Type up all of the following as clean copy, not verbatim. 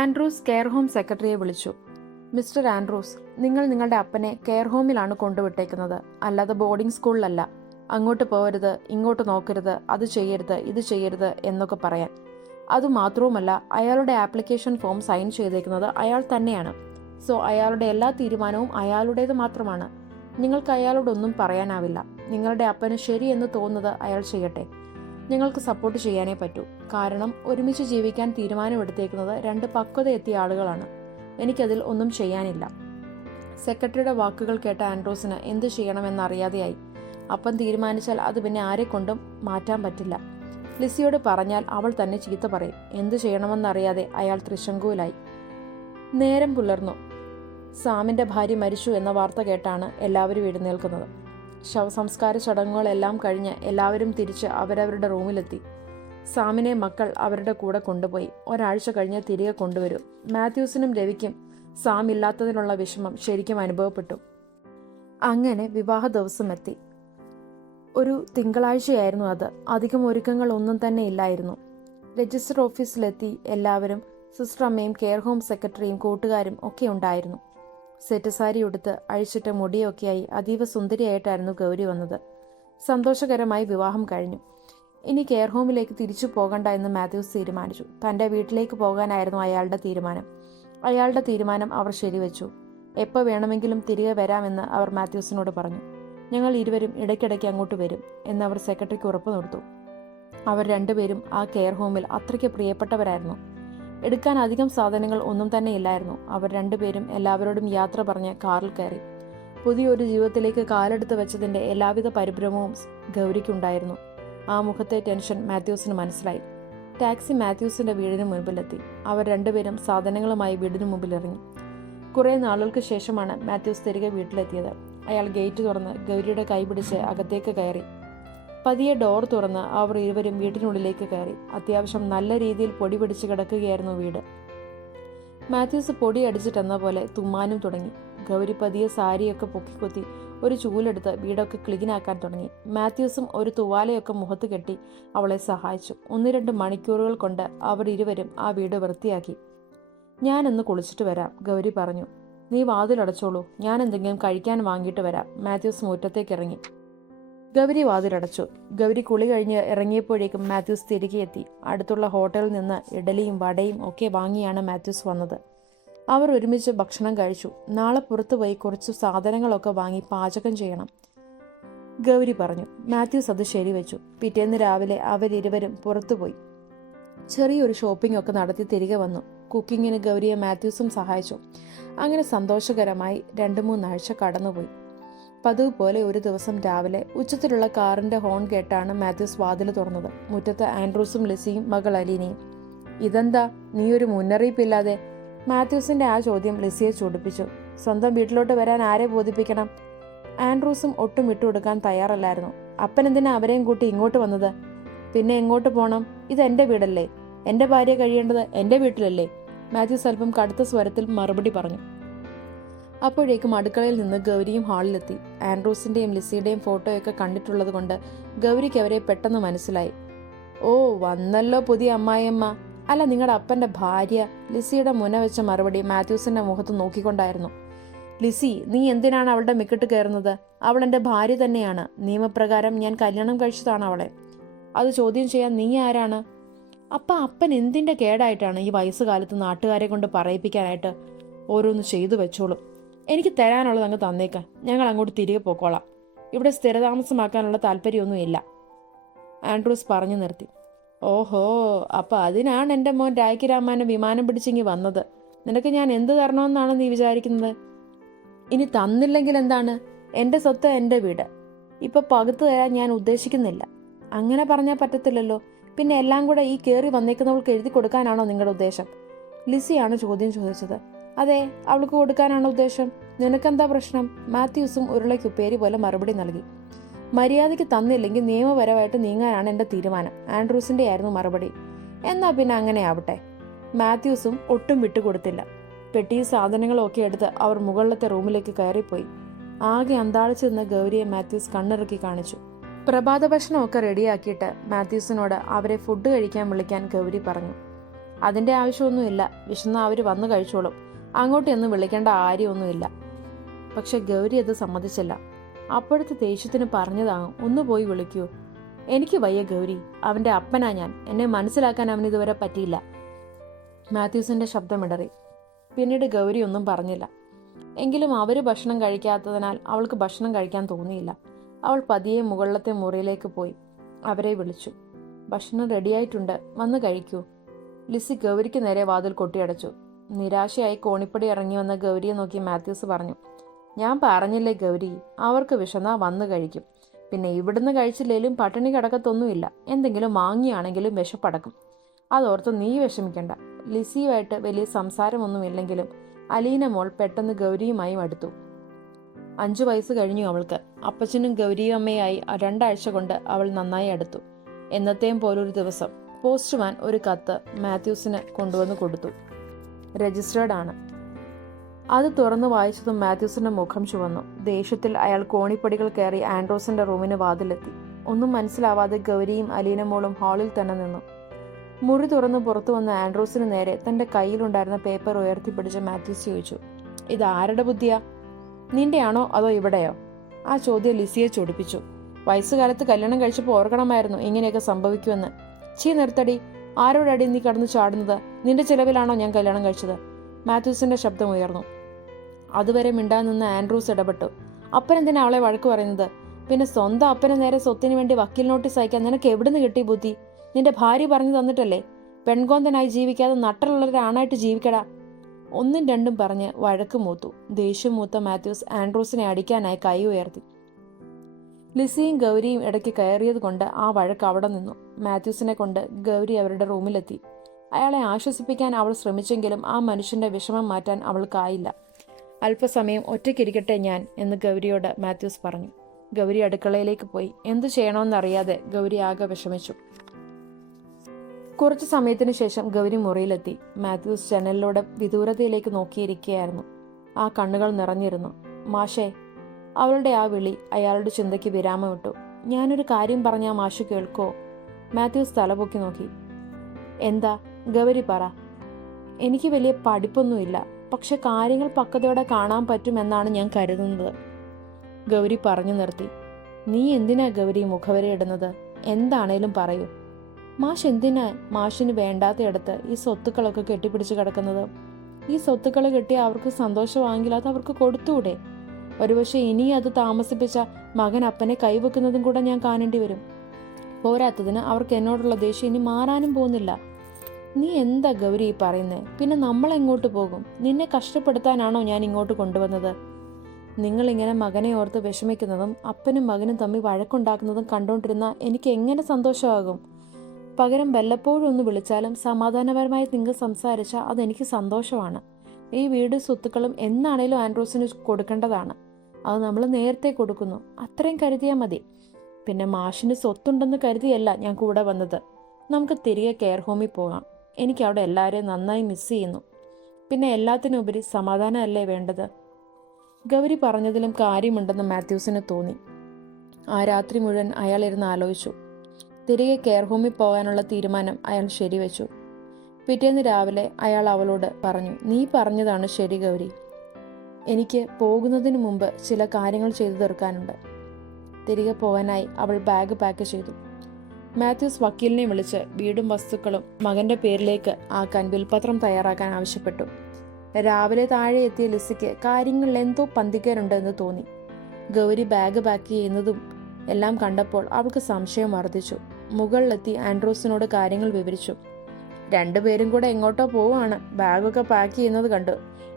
Andrews care home സെക്രട്ടറിയെ വിളിച്ചു. Mister Andrews, നിങ്ങൾ നിങ്ങളുടെ അപ്പനെ കെയർ ഹോമിലാണ് കൊണ്ടുവിട്ടേക്കുന്നത്, അല്ലാതെ ബോർഡിംഗ് സ്കൂളിലല്ല. അങ്ങോട്ട് പോകരുത്, ഇങ്ങോട്ട് നോക്കരുത്, അത് ചെയ്യരുത്, ഇത് ചെയ്യരുത് എന്നൊക്കെ പറയാൻ. അതുമാത്രവുമല്ല, അയാളുടെ ആപ്ലിക്കേഷൻ ഫോം സൈൻ ചെയ്തേക്കുന്നത് അയാൾ തന്നെയാണ്. സോ അയാളുടെ എല്ലാ തീരുമാനവും അയാളുടേത് മാത്രമാണ്. നിങ്ങൾക്ക് അയാളോടൊന്നും പറയാനാവില്ല. നിങ്ങളുടെ അപ്പന് ശരിയെന്ന് തോന്നുന്നത് അയാൾ ചെയ്യട്ടെ. നിങ്ങൾക്ക് സപ്പോർട്ട് ചെയ്യാനേ പറ്റൂ. കാരണം ഒരുമിച്ച് ജീവിക്കാൻ തീരുമാനമെടുത്തേക്കുന്നത് രണ്ട് പക്വത എത്തിയ ആളുകളാണ്. എനിക്കതിൽ ഒന്നും ചെയ്യാനില്ല. സെക്രട്ടറിയുടെ വാക്കുകൾ കേട്ട ആൻഡ്രൂസിന് എന്ത് ചെയ്യണമെന്നറിയാതെയായി. അപ്പൻ തീരുമാനിച്ചാൽ അത് പിന്നെ ആരെക്കൊണ്ടും മാറ്റാൻ പറ്റില്ല. ലിസിയോട് പറഞ്ഞാൽ അവൾ തന്നെ ചീത്ത പറയും. എന്ത് ചെയ്യണമെന്നറിയാതെ അയാൾ ത്രിശങ്കുവിലായി. നേരം പുലർന്നു. സാമിന്റെ ഭാര്യ മരിച്ചു എന്ന വാർത്ത കേട്ടാണ് എല്ലാവരും എഴുന്നേൽക്കുന്നത്. ശവസംസ്കാര ചടങ്ങുകളെല്ലാം കഴിഞ്ഞ് എല്ലാവരും തിരിച്ച് അവരവരുടെ റൂമിലെത്തി. സാമിനെ മക്കൾ അവരുടെ കൂടെ കൊണ്ടുപോയി. ഒരാഴ്ച കഴിഞ്ഞ് തിരികെ കൊണ്ടുവരും. മാത്യൂസിനും രവിക്കും സാം ഇല്ലാത്തതിനുള്ള വിഷമം ശരിക്കും അനുഭവപ്പെട്ടു. അങ്ങനെ വിവാഹ ദിവസം എത്തി. ഒരു തിങ്കളാഴ്ചയായിരുന്നു അത്. അധികം ഒരുക്കങ്ങൾ ഒന്നും തന്നെ ഇല്ലായിരുന്നു. രജിസ്റ്റർ ഓഫീസിലെത്തി എല്ലാവരും, സിസ്റ്റർ അമ്മയും കെയർ ഹോം സെക്രട്ടറിയും കൂട്ടുകാരും ഒക്കെ ഉണ്ടായിരുന്നു. സെറ്റ് സാരി ഉടുത്ത് അഴിച്ചിട്ട മുടിയൊക്കെയായി അതീവ സുന്ദരിയായിട്ടായിരുന്നു ഗൗരി വന്നത്. സന്തോഷകരമായി വിവാഹം കഴിഞ്ഞു. ഇനി കെയർ ഹോമിലേക്ക് തിരിച്ചു പോകണ്ട എന്ന് മാത്യൂസ് തീരുമാനിച്ചു. തൻ്റെ വീട്ടിലേക്ക് പോകാനായിരുന്നു അയാളുടെ തീരുമാനം. അയാളുടെ തീരുമാനം അവർ ശരിവെച്ചു. എപ്പോൾ വേണമെങ്കിലും തിരികെ വരാമെന്ന് അവർ മാത്യൂസിനോട് പറഞ്ഞു. ഞങ്ങൾ ഇരുവരും ഇടയ്ക്കിടയ്ക്ക് അങ്ങോട്ട് വരും എന്ന് അവർ സെക്രട്ടറിക്ക് ഉറപ്പ് കൊടുത്തു. അവർ രണ്ടുപേരും ആ കെയർ ഹോമിൽ അത്രയ്ക്ക് പ്രിയപ്പെട്ടവരായിരുന്നു. എടുക്കാൻ അധികം സാധനങ്ങൾ ഒന്നും തന്നെ ഇല്ലായിരുന്നു. അവർ രണ്ടുപേരും എല്ലാവരോടും യാത്ര പറഞ്ഞ് കാറിൽ കയറി. പുതിയൊരു ജീവിതത്തിലേക്ക് കാലെടുത്ത് വെച്ചതിൻ്റെ എല്ലാവിധ പരിഭ്രമവും ഗൗരിക്കുണ്ടായിരുന്നു. ആ മുഖത്തെ ടെൻഷൻ മാത്യൂസിന് മനസ്സിലായി. ടാക്സി മാത്യൂസിന്റെ വീടിന് മുൻപിലെത്തി. അവർ രണ്ടുപേരും സാധനങ്ങളുമായി വീടിന് മുമ്പിൽ ഇറങ്ങി. കുറേ നാളുകൾക്ക് ശേഷമാണ് മാത്യൂസ് തിരികെ വീട്ടിലെത്തിയത്. അയാൾ ഗേറ്റ് തുറന്ന് ഗൗരിയുടെ കൈ പിടിച്ച് അകത്തേക്ക് കയറി. പതിയെ ഡോർ തുറന്ന് അവർ ഇരുവരും വീട്ടിനുള്ളിലേക്ക് കയറി. അത്യാവശ്യം നല്ല രീതിയിൽ പൊടി പിടിച്ച് കിടക്കുകയായിരുന്നു വീട്. മാത്യൂസ് പൊടി അടിച്ചിട്ടെന്ന പോലെ തുമ്മാനും തുടങ്ങി. ഗൗരി പതിയെ സാരിയൊക്കെ പൊക്കിക്കൊത്തി ഒരു ചൂലെടുത്ത് വീടൊക്കെ ക്ലീനാക്കാൻ തുടങ്ങി. മാത്യൂസും ഒരു തുവാലയൊക്കെ മുഖത്ത് കെട്ടി അവളെ സഹായിച്ചു. 1-2 മണിക്കൂറുകൾ കൊണ്ട് അവർ ഇരുവരും ആ വീട് വൃത്തിയാക്കി. ഞാനൊന്ന് കുളിച്ചിട്ട് വരാം, ഗൗരി പറഞ്ഞു. നീ വാതിലടച്ചോളൂ, ഞാൻ എന്തെങ്കിലും കഴിക്കാൻ വാങ്ങിയിട്ട് വരാം. മാത്യൂസ് മുറ്റത്തേക്ക് ഇറങ്ങി. ഗൗരി വാതിലടച്ചു. ഗൗരി കുളി കഴിഞ്ഞ് ഇറങ്ങിയപ്പോഴേക്കും മാത്യൂസ് തിരികെ എത്തി. അടുത്തുള്ള ഹോട്ടലിൽ നിന്ന് ഇഡലിയും വടയും ഒക്കെ വാങ്ങിയാണ് മാത്യൂസ് വന്നത്. അവർ ഒരുമിച്ച് ഭക്ഷണം കഴിച്ചു. നാളെ പുറത്തുപോയി കുറച്ച് സാധനങ്ങളൊക്കെ വാങ്ങി പാചകം ചെയ്യണം, ഗൗരി പറഞ്ഞു. മാത്യൂസ് അത് ശരിവെച്ചു. പിറ്റേന്ന് രാവിലെ അവരിരുവരും പുറത്തുപോയി ചെറിയൊരു ഷോപ്പിംഗ് ഒക്കെ നടത്തി തിരികെ വന്നു. കുക്കിങ്ങിന് ഗൗരിയെ മാത്യൂസും സഹായിച്ചു. അങ്ങനെ സന്തോഷകരമായി 2-3 ആഴ്ച കടന്നുപോയി. പതിവ് പോലെ ഒരു ദിവസം രാവിലെ ഉച്ചത്തിലുള്ള കാറിന്റെ ഹോൺ കേട്ടാണ് മാത്യൂസ് വാതിൽ തുറന്നത്. മുറ്റത്ത് ആൻഡ്രൂസും ലിസിയും മകൾ അലീനയും. ഇതെന്താ, നീ ഒരു മുന്നറിയിപ്പില്ലാതെ? മാത്യൂസിന്റെ ആ ചോദ്യം ലിസിയെ ചൊടിപ്പിച്ചു. സ്വന്തം വീട്ടിലോട്ട് വരാൻ ആരെ ബോധിപ്പിക്കണം? ആൻഡ്രൂസും ഒട്ടും വിട്ടുകൊടുക്കാൻ തയ്യാറല്ലായിരുന്നു. അപ്പൻ എന്തിനാ അവരെയും കൂട്ടി ഇങ്ങോട്ട് വന്നത്? പിന്നെ എങ്ങോട്ട് പോണം? ഇത് എന്റെ വീടല്ലേ, എന്റെ ഭാര്യ കഴിയേണ്ടത് എന്റെ വീട്ടിലല്ലേ? മാത്യൂസ് അല്പം കടുത്ത സ്വരത്തിൽ മറുപടി പറഞ്ഞു. അപ്പോഴേക്കും അടുക്കളയിൽ നിന്ന് ഗൗരിയും ഹാളിലെത്തി. ആൻഡ്രൂസിന്റെയും ലിസിയുടെയും ഫോട്ടോയൊക്കെ കണ്ടിട്ടുള്ളത് കൊണ്ട് ഗൗരിക്ക് അവരെ പെട്ടെന്ന് മനസ്സിലായി. ഓ, വന്നല്ലോ പുതിയ അമ്മായിയമ്മ. അല്ല, നിങ്ങളുടെ അപ്പന്റെ ഭാര്യ. ലിസിയുടെ മുന വെച്ച മറുപടി മാത്യൂസിന്റെ മുഖത്ത് നോക്കിക്കൊണ്ടായിരുന്നു. ലിസി, നീ എന്തിനാണ് അവളുടെ മിക്കിട്ട് കയറുന്നത്? അവൾ എന്റെ ഭാര്യ തന്നെയാണ്. നിയമപ്രകാരം ഞാൻ കല്യാണം കഴിച്ചതാണ് അവളെ. അത് ചോദ്യം ചെയ്യാൻ നീ ആരാണ്? അപ്പൻ എന്തിന്റെ കേടായിട്ടാണ് ഈ വയസ്സുകാലത്ത് നാട്ടുകാരെ കൊണ്ട് പറയിപ്പിക്കാനായിട്ട്? ഓരോന്ന് ചെയ്തു വെച്ചോളും. എനിക്ക് തരാനുള്ളത് അങ്ങ് തന്നേക്കാം. ഞങ്ങൾ അങ്ങോട്ട് തിരികെ പോക്കോളാം. ഇവിടെ സ്ഥിരതാമസമാക്കാനുള്ള താല്പര്യമൊന്നുമില്ല, ആൻഡ്രൂസ് പറഞ്ഞു നിർത്തി. ഓഹോ, അപ്പൊ അതിനാണ് എൻ്റെ മോൻ രായ്ക്കിരാമാനും വിമാനം പിടിച്ചിങ്ങി വന്നത്. നിനക്ക് ഞാൻ എന്ത് തരണമെന്നാണ് നീ വിചാരിക്കുന്നത്? ഇനി തന്നില്ലെങ്കിൽ എന്താണ്? എൻ്റെ സ്വത്ത് എൻ്റെ വീട്. ഇപ്പൊ പകുത്തു തരാൻ ഞാൻ ഉദ്ദേശിക്കുന്നില്ല. അങ്ങനെ പറഞ്ഞാൽ പറ്റത്തില്ലല്ലോ. പിന്നെ എല്ലാം കൂടെ ഈ കയറി വന്നേക്കുന്നവൾക്ക് എഴുതി കൊടുക്കാനാണോ നിങ്ങളുടെ ഉദ്ദേശം? ലിസിയാണ് ചോദ്യം ചോദിച്ചത്. അതെ, അവൾക്ക് കൊടുക്കാനാണ് ഉദ്ദേശം. നിനക്കെന്താ പ്രശ്നം? മാത്യൂസും ഉരുളയ്ക്കുപ്പേരി പോലെ മറുപടി നൽകി. മര്യാദയ്ക്ക് തന്നില്ലെങ്കിൽ നിയമപരമായിട്ട് നീങ്ങാനാണ് എൻ്റെ തീരുമാനം, ആൻഡ്രൂസിന്റെ ആയിരുന്നു മറുപടി. എന്നാ പിന്നെ അങ്ങനെ ആവട്ടെ. മാത്യൂസും ഒട്ടും വിട്ടുകൊടുത്തില്ല. പെട്ടിയും സാധനങ്ങളും ഒക്കെ എടുത്ത് അവർ മുകളിലത്തെ റൂമിലേക്ക് കയറിപ്പോയി. ആകെ അന്താളിച്ചു നിന്ന ഗൗരിയെ മാത്യൂസ് കണ്ണിറുക്കി കാണിച്ചു. പ്രഭാത ഭക്ഷണമൊക്കെ റെഡിയാക്കിയിട്ട് മാത്യൂസിനോട് അവരെ ഫുഡ് കഴിക്കാൻ വിളിക്കാൻ ഗൗരി പറഞ്ഞു. അതിൻ്റെ ആവശ്യമൊന്നുമില്ല. വിശന്ന അവർ വന്നു കഴിച്ചോളും. അങ്ങോട്ട് എന്ന് വിളിക്കേണ്ട കാര്യമൊന്നുമില്ല. പക്ഷെ ഗൗരി അത് സമ്മതിച്ചില്ല. അപ്പോഴത്തെ ദേഷ്യത്തിന് പറഞ്ഞതാകും, ഒന്ന് പോയി വിളിക്കൂ. എനിക്ക് വയ്യ ഗൗരി, അവൻ്റെ അപ്പനാ ഞാൻ. എന്നെ മനസ്സിലാക്കാൻ അവനിതുവരെ പറ്റിയില്ല. മാത്യൂസിൻ്റെ ശബ്ദമിടറി. പിന്നീട് ഗൗരി ഒന്നും പറഞ്ഞില്ല. എങ്കിലും അവർ ഭക്ഷണം കഴിക്കാത്തതിനാൽ അവൾക്ക് ഭക്ഷണം കഴിക്കാൻ തോന്നിയില്ല. അവൾ പതിയെ മുകളിലത്തെ മുറിയിലേക്ക് പോയി അവരെ വിളിച്ചു. ഭക്ഷണം റെഡിയായിട്ടുണ്ട്, വന്ന് കഴിക്കൂ. ലിസി ഗൗരിക്ക് നേരെ വാതിൽ കൊട്ടിയടച്ചു. നിരാശയായി കോണിപ്പടി ഇറങ്ങി വന്ന ഗൗരിയെ നോക്കി മാത്യൂസ് പറഞ്ഞു, ഞാൻ പറഞ്ഞില്ലേ ഗൗരി, അവർക്ക് വിശന്നാ വന്ന് കഴിക്കും. പിന്നെ ഇവിടുന്ന് കഴിച്ചില്ലേലും പട്ടിണി കിടക്കത്തൊന്നുമില്ല. എന്തെങ്കിലും വാങ്ങിയാണെങ്കിലും വിശപ്പടക്കും. അതോർത്ത് നീ വിഷമിക്കണ്ട. ലിസിയുമായിട്ട് വലിയ സംസാരമൊന്നുമില്ലെങ്കിലും അലീന മോൾ പെട്ടെന്ന് ഗൗരിയുമായും അടുത്തു. 5 വയസ്സ് കഴിഞ്ഞു അവൾക്ക്. അപ്പച്ചനും ഗൗരിയും അമ്മയായി 2 ആഴ്ച കൊണ്ട് അവൾ നന്നായി അടുത്തു. എന്നത്തെയും പോലൊരു ദിവസം പോസ്റ്റ്മാൻ ഒരു കത്ത് മാത്യൂസിന് കൊണ്ടുവന്ന് കൊടുത്തു. രജിസ്റ്റേർഡ് ആണ്. അത് തുറന്നു വായിച്ചതും മാത്യൂസിന്റെ മുഖം ചുവന്നു. ദേഷ്യത്തിൽ അയാൾ കോണിപ്പടികൾ കയറി ആൻഡ്രോസിന്റെ റൂമിന് വാതിലെത്തി. ഒന്നും മനസ്സിലാവാതെ ഗൗരിയും അലീന മോളും ഹാളിൽ തന്നെ നിന്നു. മുറി തുറന്ന് പുറത്തു വന്ന ആൻഡ്രോസിന് നേരെ തന്റെ കയ്യിലുണ്ടായിരുന്ന പേപ്പർ ഉയർത്തിപ്പിടിച്ച് മാത്യൂസ് ചോദിച്ചു, ഇത് ആരുടെ ബുദ്ധിയാ? നിന്റെയാണോ അതോ ഇവിടെയോ? ആ ചോദ്യം ലിസിയെ ചൊടിപ്പിച്ചു. വയസ്സുകാലത്ത് കല്യാണം കഴിച്ചപ്പോൾ ഓർക്കണമായിരുന്നു ഇങ്ങനെയൊക്കെ സംഭവിക്കുമെന്ന്. നിർത്തടി, ആരോടടി നീ കടന്നു ചാടുന്നത്? നിന്റെ ചിലവിലാണോ ഞാൻ കല്യാണം കഴിച്ചത്? മാത്യൂസിന്റെ ശബ്ദം ഉയർന്നു. അതുവരെ മിണ്ടാൻ നിന്ന് ആൻഡ്രൂസ് ഇടപെട്ടു. അപ്പനെന്തിനാ അവളെ വഴക്ക് പറയുന്നത്? പിന്നെ സ്വന്തം അപ്പന് നേരെ സ്വത്തിന് വേണ്ടി വക്കീൽ നോട്ടീസ് അയക്കാൻ നിനക്ക് എവിടുന്ന് കിട്ടി ബുദ്ധി? നിന്റെ ഭാര്യ പറഞ്ഞു തന്നിട്ടല്ലേ? പെൺകോന്തനായി ജീവിക്കാതെ നട്ടലുള്ളവരാണായിട്ട് ജീവിക്കടാ. 1ഉം 2ഉം പറഞ്ഞ് വഴക്ക് മൂത്തു. ദേഷ്യം മൂത്ത മാത്യൂസ് ആൻഡ്രൂസിനെ അടിക്കാനായി കൈ ഉയർത്തി. ലിസിയും ഗൗരിയും ഇടയ്ക്ക് കയറിയത് കൊണ്ട് ആ വഴക്ക് അവിടെ നിന്നു. മാത്യൂസിനെ കൊണ്ട് ഗൗരി അവരുടെ റൂമിലെത്തി. അയാളെ ആശ്വസിപ്പിക്കാൻ അവൾ ശ്രമിച്ചെങ്കിലും ആ മനുഷ്യന്റെ വിഷമം മാറ്റാൻ അവൾക്കായില്ല. അല്പസമയം ഒറ്റയ്ക്കിരിക്കട്ടെ ഞാൻ എന്ന് ഗൗരിയോട് മാത്യൂസ് പറഞ്ഞു. ഗൗരി അടുക്കളയിലേക്ക് പോയി. എന്തു ചെയ്യണമെന്നറിയാതെ ഗൗരി ആകെ വിഷമിച്ചു. കുറച്ചു സമയത്തിനു ശേഷം ഗൗരി മുറിയിലെത്തി. മാത്യൂസ് ജനലിലൂടെ വിദൂരതയിലേക്ക് നോക്കിയിരിക്കുകയായിരുന്നു. ആ കണ്ണുകൾ നിറഞ്ഞിരുന്നു. മാഷേ, അവളുടെ ആ വിളി അയാളുടെ ചിന്തയ്ക്ക് വിരാമമിട്ടു. ഞാനൊരു കാര്യം പറഞ്ഞാൽ മാഷ് കേൾക്കോ? മാത്യൂസ് തലപൊക്കി നോക്കി. എന്താ? ഗൗരി പറ. എനിക്ക് വലിയ പഠിപ്പൊന്നുമില്ല, പക്ഷെ കാര്യങ്ങൾ പക്വതയോടെ കാണാൻ പറ്റുമെന്നാണ് ഞാൻ കരുതുന്നത്. ഗൗരി പറഞ്ഞു നിർത്തി. നീ എന്തിനാ ഗൗരി മുഖവരയിടുന്നത്? എന്താണേലും പറയൂ. മാഷ് എന്തിനാ മാഷിന് വേണ്ടാത്തയിടത്ത് ഈ സ്വത്തുക്കളൊക്കെ കെട്ടിപ്പിടിച്ച് കിടക്കുന്നത്? ഈ സ്വത്തുക്കൾ കെട്ടി അവർക്ക് സന്തോഷമാണെങ്കിൽ അത് അവർക്ക് കൊടുത്തൂടെ? ഒരുപക്ഷെ ഇനി അത് താമസിപ്പിച്ച മകൻ അപ്പനെ കൈവെക്കുന്നതും കൂടെ ഞാൻ കാണേണ്ടി വരും. പോരാത്തതിന് അവർക്ക് എന്നോടുള്ള ദേഷ്യം ഇനി മാറാനും പോകുന്നില്ല. നീ എന്താ ഗൗരി ഈ പറയുന്നേ? പിന്നെ നമ്മൾ എങ്ങോട്ട് പോകും? നിന്നെ കഷ്ടപ്പെടുത്താനാണോ ഞാൻ ഇങ്ങോട്ട് കൊണ്ടുവന്നത്? നിങ്ങളിങ്ങനെ മകനെ ഓർത്ത് വിഷമിക്കുന്നതും അപ്പനും മകനും തമ്മിൽ വഴക്കുണ്ടാക്കുന്നതും കണ്ടുകൊണ്ടിരുന്ന എനിക്ക് എങ്ങനെ സന്തോഷമാകും? പകരം വല്ലപ്പോഴും ഒന്ന് വിളിച്ചാലും സമാധാനപരമായി നിങ്ങൾ സംസാരിച്ചാൽ അതെനിക്ക് സന്തോഷമാണ്. ഈ വീട് സ്വത്തുക്കളും എന്നാണേലും ആൻഡ്രോസിന് കൊടുക്കേണ്ടതാണ്. അത് നമ്മൾ നേരത്തെ കൊടുക്കുന്നു. അത്രയും കരുതിയാൽ മതി. പിന്നെ മാഷിന് സ്വത്തുണ്ടെന്ന് കരുതിയല്ല ഞാൻ കൂടെ വന്നത്. നമുക്ക് തിരികെ കെയർ ഹോമിൽ പോകാം. എനിക്ക് അവിടെ എല്ലാവരെയും നന്നായി മിസ് ചെയ്യുന്നു. പിന്നെ എല്ലാത്തിനുപരി സമാധാനമല്ലേ വേണ്ടത്? ഗൗരി പറഞ്ഞതിലും കാര്യമുണ്ടെന്ന് മാത്യൂസിന് തോന്നി. ആ രാത്രി മുഴുവൻ അയാൾ ഇരുന്ന് ആലോചിച്ചു. തിരികെ കെയർ ഹോമിൽ പോകാനുള്ള തീരുമാനം അയാൾ ശരിവെച്ചു. പിറ്റേന്ന് രാവിലെ അയാൾ അവളോട് പറഞ്ഞു, നീ പറഞ്ഞതാണ് ശരി ഗൗരി. എനിക്ക് പോകുന്നതിന് മുമ്പ് ചില കാര്യങ്ങൾ ചെയ്തു തീർക്കാനുണ്ട്. തിരികെ പോകാനായി അവൾ ബാഗ് പാക്ക് ചെയ്തു. മാത്യൂസ് വക്കീലിനെ വിളിച്ച് വീടും വസ്തുക്കളും മകന്റെ പേരിലേക്ക് ആക്കാൻ വിൽപത്രം തയ്യാറാക്കാൻ ആവശ്യപ്പെട്ടു. രാവിലെ താഴെ എത്തിയ ലിസിക്ക് കാര്യങ്ങളിൽ എന്തോ പന്തിക്കേറുണ്ട് എന്ന് തോന്നി. ഗൗരി ബാഗ് പാക്ക് ചെയ്യുന്നതും എല്ലാം കണ്ടപ്പോൾ അവൾക്ക് സംശയം വർദ്ധിച്ചു. മുകളിലെത്തി ആൻഡ്രോസിനോട് കാര്യങ്ങൾ വിവരിച്ചു. 2 പേരും കൂടെ എങ്ങോട്ടോ പോവാണ്. ബാഗൊക്കെ പാക്ക് ചെയ്യുന്നത് കണ്ടു.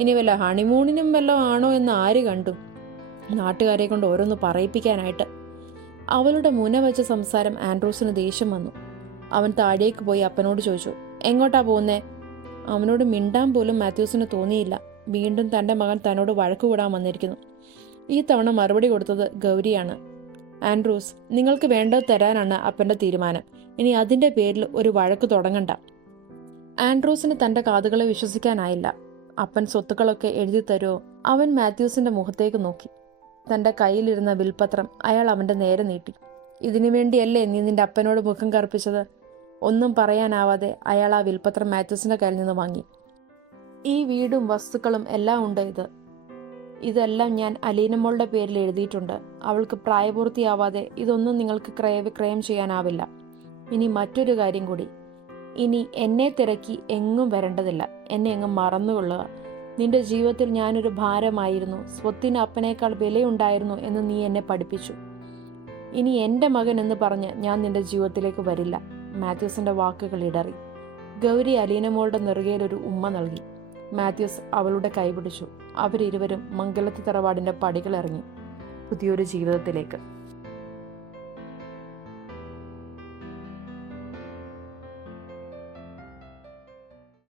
ഇനി വല്ല ഹണിമൂണിനും വല്ലതും ആണോ എന്ന് ആര് കണ്ടു? നാട്ടുകാരെ കൊണ്ട് ഓരോന്ന് പറയിപ്പിക്കാനായിട്ട്. അവളുടെ മുന വെച്ച സംസാരം ആൻഡ്രോസിന് ദേഷ്യം വന്നു. അവൻ താഴേക്ക് പോയി അപ്പനോട് ചോദിച്ചു, എങ്ങോട്ടാ പോകുന്നേ? അവനോട് മിണ്ടാൻ പോലും മാത്യൂസിന് തോന്നിയില്ല. വീണ്ടും തൻ്റെ മകൻ തന്നോട് വഴക്കുകൂടാൻ വന്നിരിക്കുന്നു. ഈ തവണ മറുപടി കൊടുത്തത് ഗൗരിയാണ്. ആൻഡ്രൂസ്, നിങ്ങൾക്ക് വേണ്ടത് തരാനാണ് അപ്പൻ്റെ തീരുമാനം. ഇനി അതിൻ്റെ പേരിൽ ഒരു വഴക്ക് തുടങ്ങണ്ട. ആൻഡ്രൂസിന് തൻ്റെ കാതുകളെ വിശ്വസിക്കാനായില്ല. അപ്പൻ സ്വത്തുക്കളൊക്കെ എഴുതി തരുമോ? അവൻ മാത്യൂസിൻ്റെ മുഖത്തേക്ക് നോക്കി. തൻ്റെ കയ്യിലിരുന്ന വിൽപത്രം അയാൾ അവൻ്റെ നേരെ നീട്ടി. ഇതിനു വേണ്ടിയല്ലേ നീ നിന്റെ അപ്പനോട് മുഖം കറുപ്പിച്ചത്? ഒന്നും പറയാനാവാതെ അയാൾ ആ വിൽപ്പത്രം മാത്യൂസിൻ്റെ കയ്യിൽ നിന്ന് വാങ്ങി. ഈ വീടും വസ്തുക്കളും എല്ലാം ഉണ്ട്. ഇതെല്ലാം ഞാൻ അലീനമ്മളുടെ പേരിൽ എഴുതിയിട്ടുണ്ട്. അവൾക്ക് പ്രായപൂർത്തിയാവാതെ ഇതൊന്നും നിങ്ങൾക്ക് ക്രയം ചെയ്യാനാവില്ല. ഇനി മറ്റൊരു കാര്യം കൂടി, ഇനി എന്നെ തിരക്കി എങ്ങും വരേണ്ടതില്ല. എന്നെ അങ്ങ് മറന്നുകൊള്ളുക. നിന്റെ ജീവിതത്തിൽ ഞാനൊരു ഭാരമായിരുന്നു, സ്വത്തിന് അപ്പനേക്കാൾ വിലയുണ്ടായിരുന്നു എന്ന് നീ എന്നെ പഠിപ്പിച്ചു. ഇനി എൻ്റെ മകൻ എന്ന് പറഞ്ഞ് ഞാൻ നിന്റെ ജീവിതത്തിലേക്ക് വരില്ല. മാത്യൂസിൻ്റെ വാക്കുകൾ ഇടറി. ഗൗരി അലീനമോളുടെ നെറുകയിലൊരു ഉമ്മ നൽകി. മാത്യൂസ് അവളുടെ കൈപിടിച്ചു. അവരിരുവരും മംഗലത്ത് തറവാടിൻ്റെ പടികളിറങ്ങി പുതിയൊരു ജീവിതത്തിലേക്ക്.